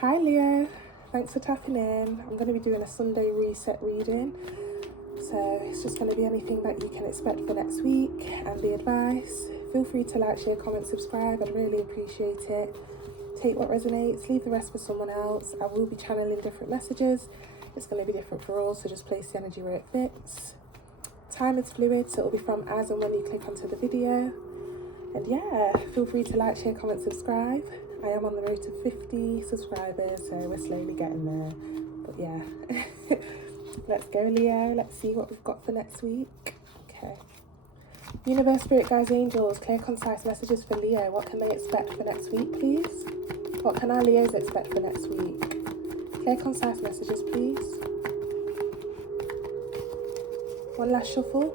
Hi Leo, thanks for tapping in. I'm going to be doing a Sunday reset reading, so it's just going to be anything that you can expect for next week and the advice. Feel free to like, share, comment, subscribe. I'd really appreciate it. Take what resonates, leave the rest for someone else. I will be channeling different messages. It's going to be different for all, so just place the energy where it fits. Time is fluid, so it'll be from as and when you click onto the video. And yeah, feel free to like, share, comment, subscribe. I am on the road to 50 subscribers, so we're slowly getting there. But yeah, let's go, Leo. Let's see what we've got for next week. Okay. Universe, Spirit Guides, Angels, clear, concise messages for Leo. What can they expect for next week, please? What can our Leos expect for next week? Clear, concise messages, please. One last shuffle.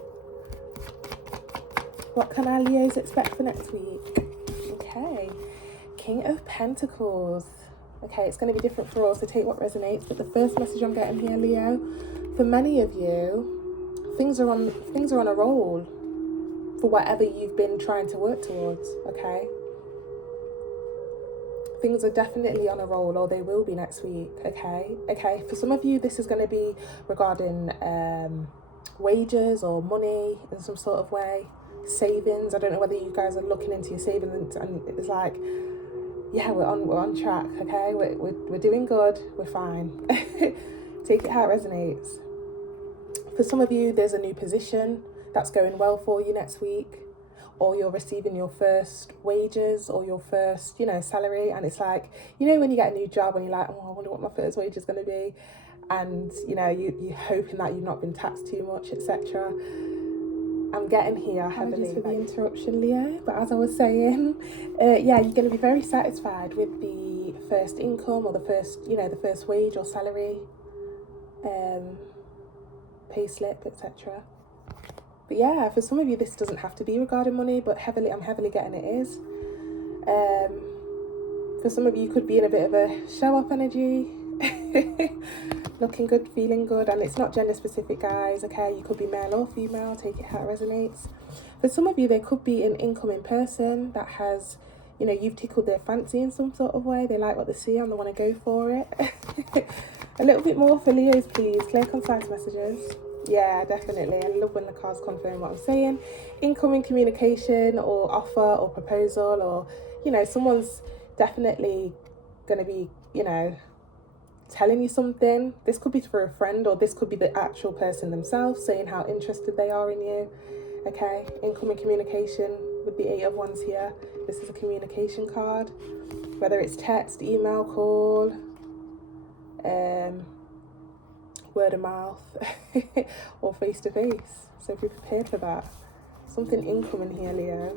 What can our Leos expect for next week? Okay. King of Pentacles. Okay, it's going to be different for all, so take what resonates. But the first message I'm getting here, Leo, for many of you, things are on a roll for whatever you've been trying to work towards. Okay, things are definitely on a roll, or they will be next week. Okay. For some of you, this is going to be regarding wages or money in some sort of way. Savings. I don't know whether you guys are looking into your savings, and it's like, yeah, we're on track. Okay, we're doing good. We're fine. Take it how it resonates. For some of you, there's a new position that's going well for you next week, or you're receiving your first wages or your first, salary, and it's like, when you get a new job and you're like, oh, I wonder what my first wage is going to be, and you're hoping that you've not been taxed too much, etc. I'm getting here heavily. Apologies for the interruption, Leo. But as I was saying, you're going to be very satisfied with the first income or the first wage or salary, pay slip, etc. But yeah, for some of you, this doesn't have to be regarding money, but I'm heavily getting it is. For some of you, could be in a bit of a show-off energy. Looking good, feeling good, and it's not gender specific, guys. Okay, you could be male or female, take it how it resonates. For some of you, there could be an incoming person that has, you've tickled their fancy in some sort of way. They like what they see and they want to go for it. A little bit more for Leos, please. Clear, concise messages. Yeah, definitely. I love when the cards confirm what I'm saying. Incoming communication or offer or proposal, or someone's definitely going to be telling you something. This could be for a friend, or this could be the actual person themselves saying how interested they are in you. Okay, incoming communication with the 8 of Wands here. This is a communication card, whether it's text, email, call, word of mouth, or face to face. So be prepared for that. Something incoming here, Leo.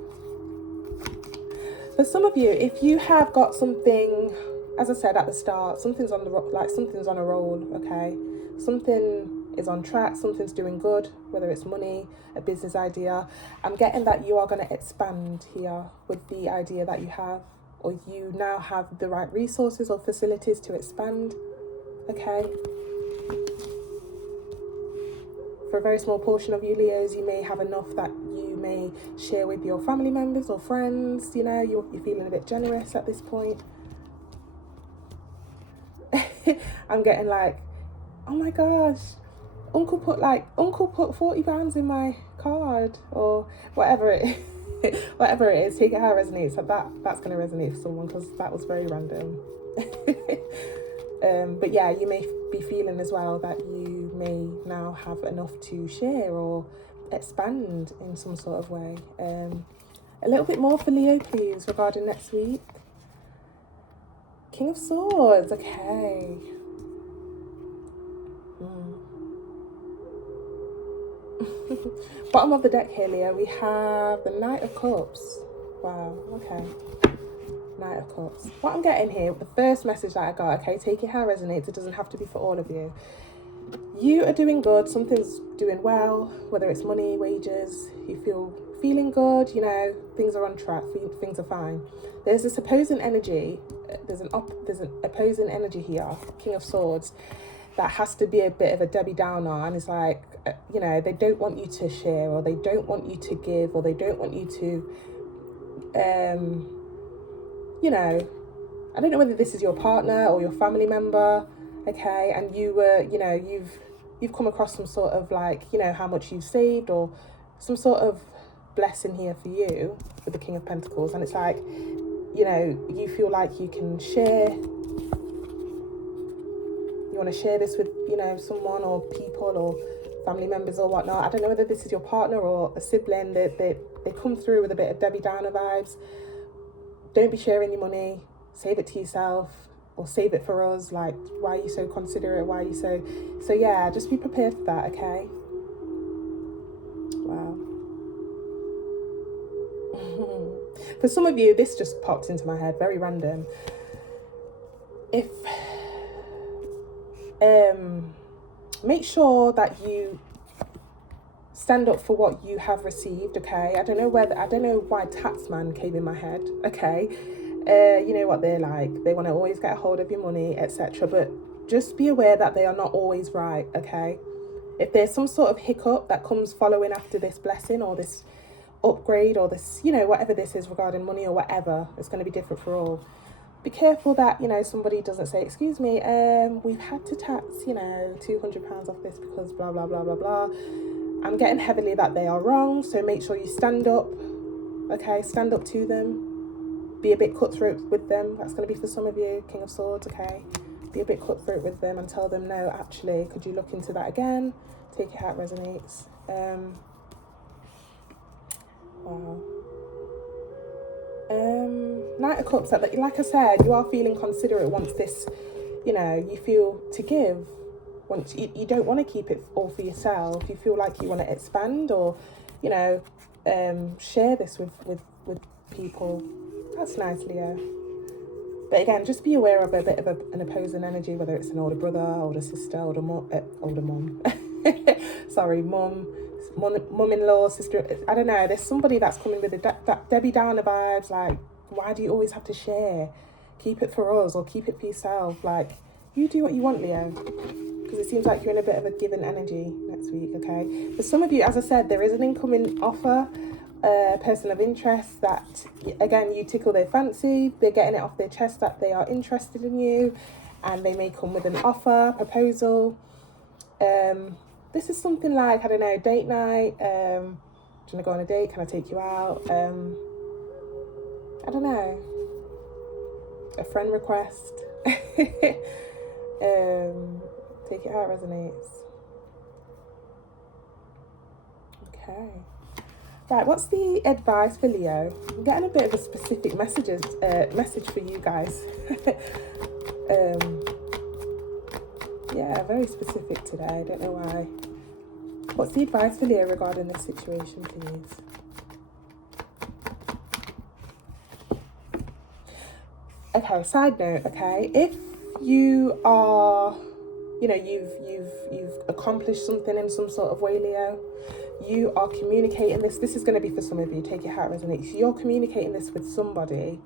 For some of you, if you have got something, as I said at the start, something's on a roll, okay? Something is on track, something's doing good, whether it's money, a business idea. I'm getting that you are going to expand here with the idea that you have, or you now have the right resources or facilities to expand, okay? For a very small portion of you, Leos, you may have enough that you may share with your family members or friends. You're feeling a bit generous at this point. I'm getting like, oh my gosh, uncle put £40 in my card, or whatever it is. Take it how it resonates. That's going to resonate for someone, because that was very random. But yeah, you may be feeling as well that you may now have enough to share or expand in some sort of way. A little bit more for Leo, please, regarding next week. King of Swords, okay. Bottom of the deck here, Leo, we have the Knight of Cups. Wow, okay. Knight of Cups. What I'm getting here, the first message that I got, okay, take it how it resonates. It doesn't have to be for all of you. You are doing good. Something's doing well, whether it's money, wages. You feeling good, things are on track, things are fine. There's this opposing energy. There's an opposing energy here, King of Swords, that has to be a bit of a Debbie Downer, and it's like, they don't want you to share, or they don't want you to give, or they don't want you to, I don't know whether this is your partner or your family member, okay, and you were, you know, you've come across some sort of like, you know, how much you've saved or some sort of blessing here for you with the King of Pentacles, and it's like, you know, you feel like you can share, you want to share this with, you know, someone or people or family members or whatnot. I don't know whether this is your partner or a sibling. They come through with a bit of Debbie Downer vibes. Don't be sharing your money. Save it to yourself, or save it for us. Like, why are you so considerate? Why are you so yeah, just be prepared for that, okay? Wow. For some of you, this just popped into my head, very random. If make sure that you stand up for what you have received, okay? I don't know why Taxman came in my head, okay? You know what they're like. They want to always get a hold of your money, etc. But just be aware that they are not always right, okay? If there's some sort of hiccup that comes following after this blessing or this upgrade or this, you know, whatever this is regarding money or whatever, it's going to be different for all. Be careful that, you know, somebody doesn't say, excuse me, we've had to tax, you know, £200 off this because blah, blah, blah, blah, blah. I'm getting heavily that they are wrong. So make sure you stand up, okay? Stand up to them. Be a bit cutthroat with them. That's going to be for some of you, King of Swords, okay? Be a bit cutthroat with them and tell them, no, actually, could you look into that again? Take it how it resonates. Wow. Knight of Cups, like I said, you are feeling considerate once this, you know, you feel to give. Once you don't want to keep it all for yourself. You feel like you want to expand or, you know, share this with people. That's nice, Leo. But again, just be aware of a bit of an opposing energy, whether it's an older brother, older sister, older mum. Sorry, mum-in-law, sister. I don't know. There's somebody that's coming with that Debbie Downer vibes. Like, why do you always have to share? Keep it for us or keep it for yourself. Like, you do what you want, Leo. Because it seems like you're in a bit of a giving energy next week, okay? For some of you, as I said, there is an incoming offer. Person of interest that, again, you tickle their fancy. They're getting it off their chest that they are interested in you, and they may come with an offer, proposal. This is something like, I don't know, date night. Do you want to go on a date? Can I take you out? I don't know. A friend request. Take it how it resonates. Okay. Right, what's the advice for Leo? I'm getting a bit of a specific message for you guys. Yeah, very specific today. I don't know why. What's the advice for Leo regarding this situation, please? Okay, side note, okay? If you are, you know, you've accomplished something in some sort of way, Leo, you are communicating this is going to be for some of you, take it how it resonates. You're communicating this with somebody,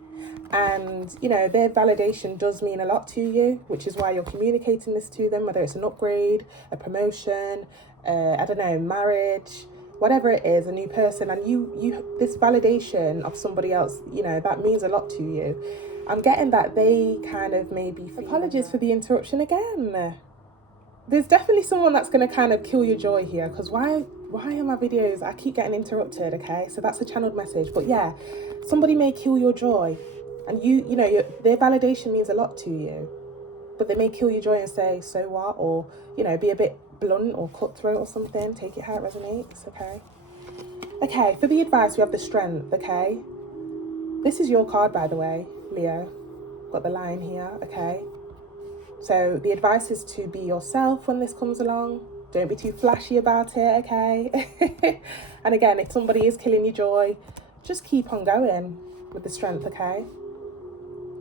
and, you know, their validation does mean a lot to you, which is why you're communicating this to them, whether it's an upgrade, a promotion, I don't know, marriage, whatever it is, a new person, and you this validation of somebody else, you know, that means a lot to you. I'm getting that they kind of maybe... Apologies for the interruption again. There's definitely someone that's going to kind of kill your joy here, because why are my videos, I keep getting interrupted, okay? So that's a channeled message. But yeah, somebody may kill your joy, and you know, their validation means a lot to you, but they may kill your joy and say, so what? Or, you know, be a bit blunt or cutthroat or something. Take it how it resonates, okay? Okay, for the advice, we have the Strength, okay? This is your card, by the way, Leo. Got the Lion here, okay? So the advice is to be yourself when this comes along. Don't be too flashy about it, okay? And again, if somebody is killing your joy, just keep on going with the Strength, okay?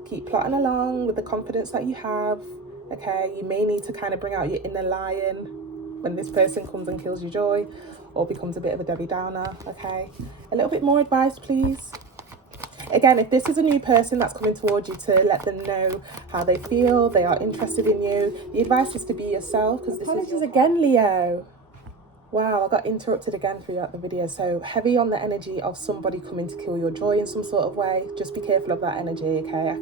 Keep plotting along with the confidence that you have, okay? You may need to kind of bring out your inner lion when this person comes and kills your joy or becomes a bit of a Debbie Downer, okay? A little bit more advice, please. Again, if this is a new person that's coming towards you, to let them know how they feel, they are interested in you. The advice is to be yourself, because this is again, Leo. Wow, I got interrupted again throughout the video. So heavy on the energy of somebody coming to kill your joy in some sort of way. Just be careful of that energy, okay? I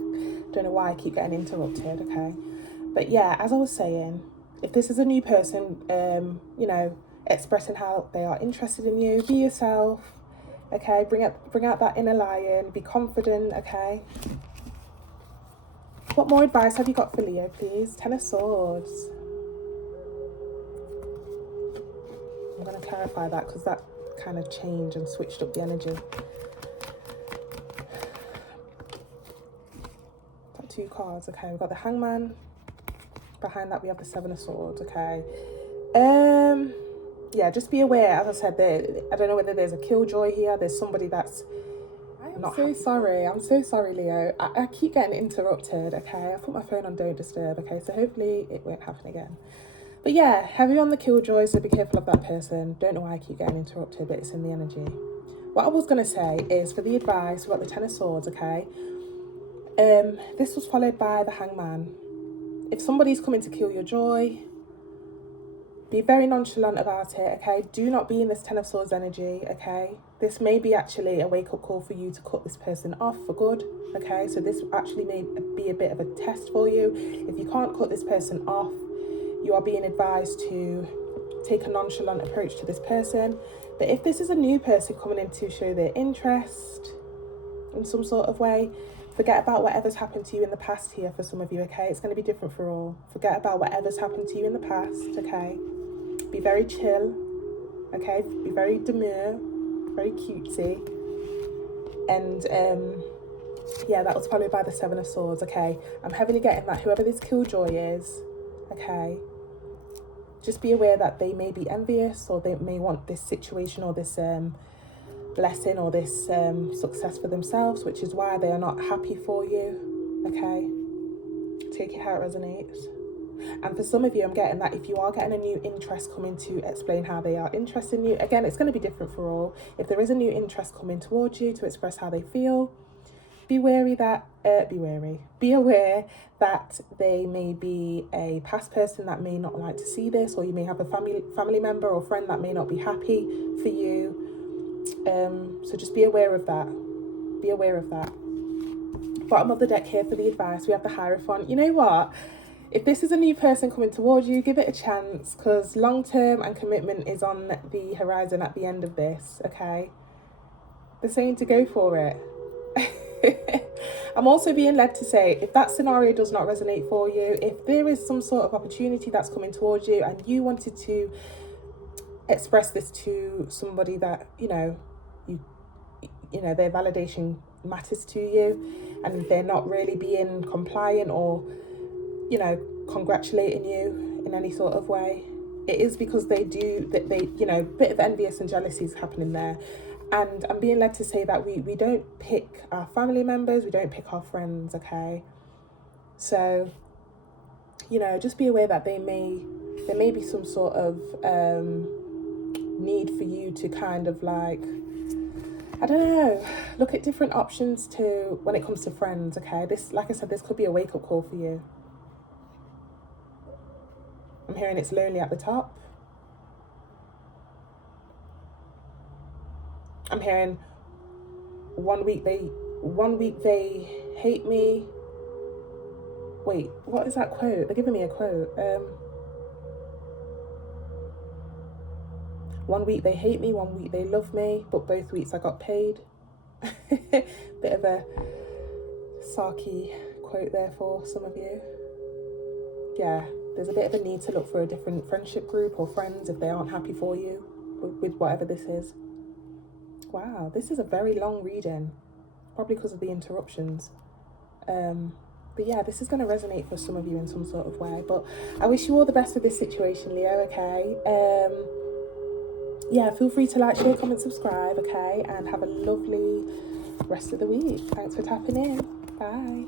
don't know why I keep getting interrupted, okay? But yeah, as I was saying, if this is a new person, you know, expressing how they are interested in you, be yourself, okay? Bring out that inner lion, be confident, okay? What more advice have you got for Leo, please? Ten of Swords. I'm going to clarify that because that kind of changed and switched up the energy. Got 2 cards, okay. We've got the Hangman. Behind that we have the Seven of Swords, okay. Yeah, just be aware, as I said, I don't know whether there's a killjoy here. There's somebody that's not so sorry. I'm so sorry, Leo. I keep getting interrupted, okay. I put my phone on don't disturb, okay, so hopefully it won't happen again. But yeah, heavy on the killjoy, so be careful of that person. Don't know why I keep getting interrupted, but it's in the energy. What I was going to say is, for the advice, we've got the Ten of Swords, okay. This was followed by the Hangman. If somebody's coming to kill your joy, be very nonchalant about it, okay? Do not be in this Ten of Swords energy, okay? This may be actually a wake-up call for you to cut this person off for good, okay? So this actually may be a bit of a test for you. If you can't cut this person off, you are being advised to take a nonchalant approach to this person. But if this is a new person coming in to show their interest in some sort of way, forget about whatever's happened to you in the past here for some of you, okay? It's going to be different for all. Forget about whatever's happened to you in the past, okay? Be very chill, okay? Be very demure, very cutesy. And yeah, that was followed by the Seven of Swords, okay? I'm heavily getting that whoever this killjoy is, okay, just be aware that they may be envious, or they may want this situation or this blessing or this success for themselves, which is why they are not happy for you, okay? Take it how it resonates. And for some of you, I'm getting that if you are getting a new interest coming to explain how they are interested in you, again, it's going to be different for all. If there is a new interest coming towards you to express how they feel, be aware that they may be a past person that may not like to see this, or you may have a family member or friend that may not be happy for you. So just be aware of that. Be aware of that. Bottom of the deck here for the advice, we have the Hierophant. You know what? If this is a new person coming towards you, give it a chance, because long-term and commitment is on the horizon at the end of this, okay? They're saying to go for it. I'm also being led to say, if that scenario does not resonate for you, if there is some sort of opportunity that's coming towards you and you wanted to express this to somebody that, you know, their validation matters to you, and they're not really being compliant or, you know, congratulating you in any sort of way, it is because they, you know, a bit of envious and jealousy is happening there. And I'm being led to say that we don't pick our family members, we don't pick our friends, okay? So, you know, just be aware that there may be some sort of need for you to kind of like, I don't know, look at different options to when it comes to friends, okay? This, like I said, this could be a wake-up call for you. I'm hearing it's lonely at the top. I'm hearing one week they hate me. Wait, what is that quote? They're giving me a quote. One week they hate me, one week they love me, but both weeks I got paid. Bit of a sarky quote there for some of you. Yeah, there's a bit of a need to look for a different friendship group or friends if they aren't happy for you with whatever this is. Wow, this is a very long reading, probably because of the interruptions. But yeah, this is going to resonate for some of you in some sort of way. But I wish you all the best with this situation, Leo, okay? Yeah, feel free to like, share, comment, subscribe, okay? And have a lovely rest of the week. Thanks for tapping in. Bye.